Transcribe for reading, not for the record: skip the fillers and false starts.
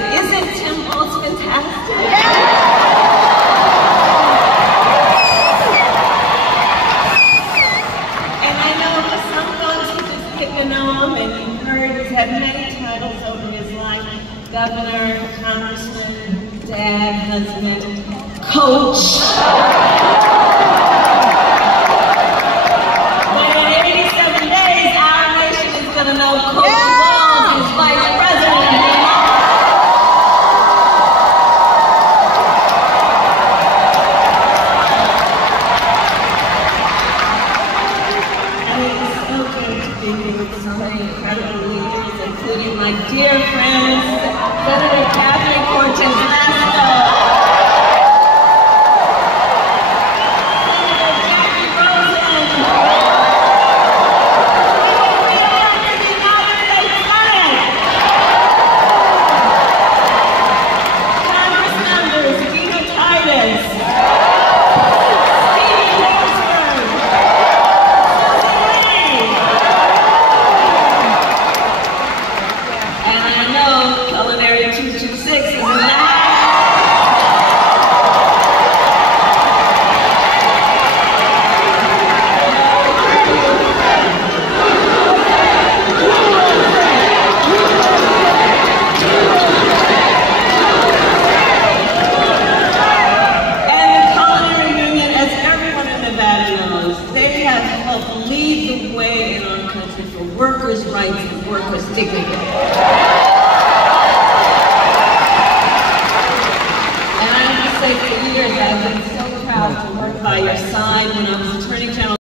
isn't Tim Holtz fantastic? And I know for some folks who just get to know him, and you've heard he's had many titles over his life: governor, congressman, dad, husband, coach. But in 87 days, our nation is going to know Coach Walz is vice president. And it is so good to be here with so many incredible leaders, including my dear friends, Senator Catherine Cortez Masto, lead the way in our country for workers' rights and workers' dignity. And I have to say, for years I've been so proud to work by your side when I was Attorney General.